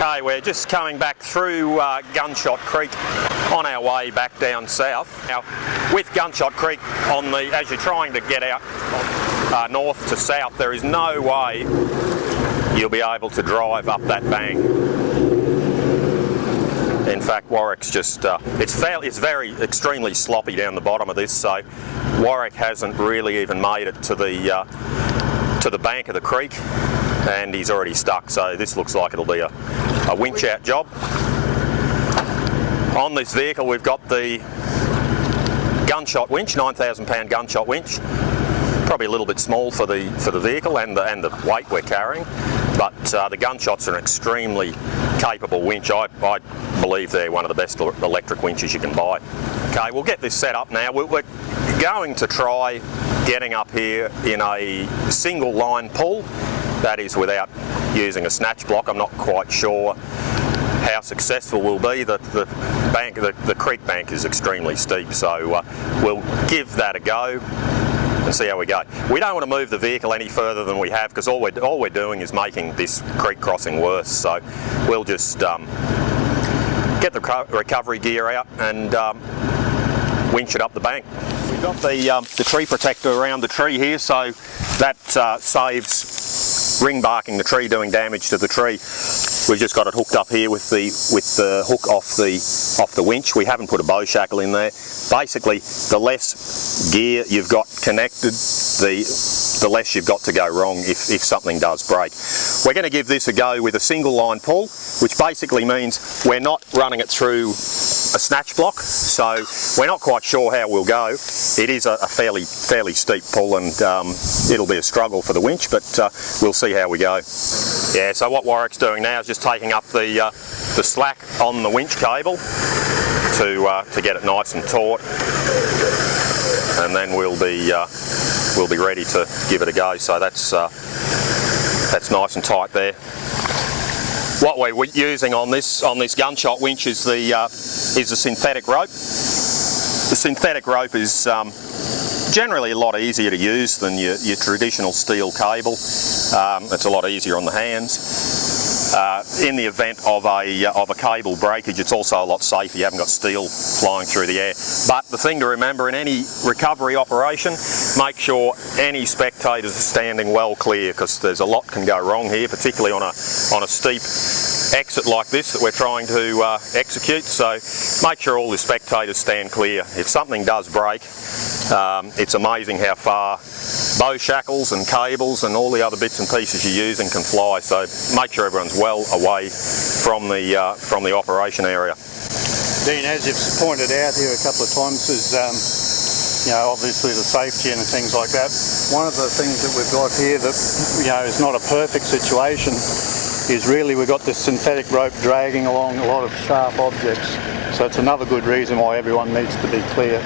Okay, we're just coming back through Gunshot Creek on our way back down south. Now, with Gunshot Creek on the, as you're trying to get out north to south, there is no way you'll be able to drive up that bank. In fact, Warwick's just, it's very extremely sloppy down the bottom of this, so Warwick hasn't really even made it to the bank of the creek, and he's already stuck, so this looks like it'll be a winch out job. On this vehicle we've got the Gunshot winch, 9,000 pound Gunshot winch. Probably a little bit small for the vehicle and the weight we're carrying, but the Gunshot's are an extremely capable winch. I believe they're one of the best electric winches you can buy. Okay, we'll get this set up now. We're going to try getting up here in a single line pull, that is without using a snatch block. I'm not quite sure how successful we'll be. The creek bank is extremely steep, so we'll give that a go and see how we go. We don't want to move the vehicle any further than we have, because all we're doing is making this creek crossing worse, so we'll just get the recovery gear out and winch it up the bank. We've got the tree protector around the tree here, so that saves ring barking the tree, doing damage to the tree. We've just got it hooked up here with the hook off the winch. We haven't put a bow shackle in there. Basically, the less gear you've got connected, the less you've got to go wrong if something does break. We're going to give this a go with a single line pull, which basically means we're not running it through a snatch block, so we're not quite sure how we'll go. It is a fairly steep pull, and it'll be a struggle for the winch, but we'll see how we go. Yeah, so what Warwick's doing now is just taking up the slack on the winch cable to get it nice and taut, and then we'll be ready to give it a go. So that's nice and tight there. What we're using on this Gunshot winch is the synthetic rope. The synthetic rope is generally a lot easier to use than your traditional steel cable. It's a lot easier on the hands. In the event of a cable breakage, it's also a lot safer. You haven't got steel flying through the air. But the thing to remember in any recovery operation, make sure any spectators are standing well clear, because there's a lot can go wrong here, particularly on a steep exit like this that we're trying to execute. So make sure all the spectators stand clear. If something does break, it's amazing how far bow shackles and cables and all the other bits and pieces you're using can fly. So make sure everyone's well away from the operation area. Dean, as you've pointed out here a couple of times, is obviously the safety and things like that. One of the things that we've got here that is not a perfect situation is really we've got this synthetic rope dragging along a lot of sharp objects. So it's another good reason why everyone needs to be clear.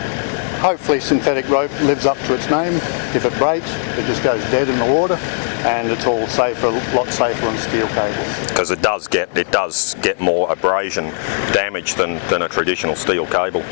Hopefully synthetic rope lives up to its name. If it breaks, it just goes dead in the water, and it's all safer, a lot safer on steel cable. Because it does get more abrasion damage than a traditional steel cable.